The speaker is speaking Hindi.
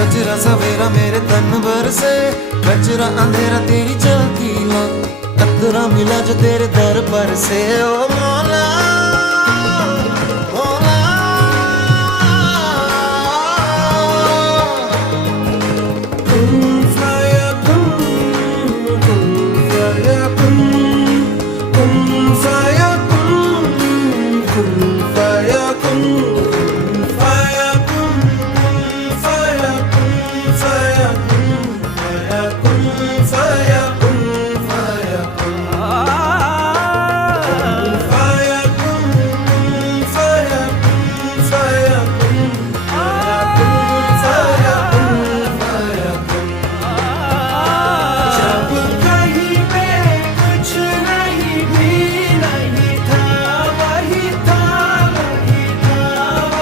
सजरा सवेरा मेरे तन भर से, कचरा अंधेरा तेरी झांकी ला, अतरा मिला जो तेरे दर पर से। ओ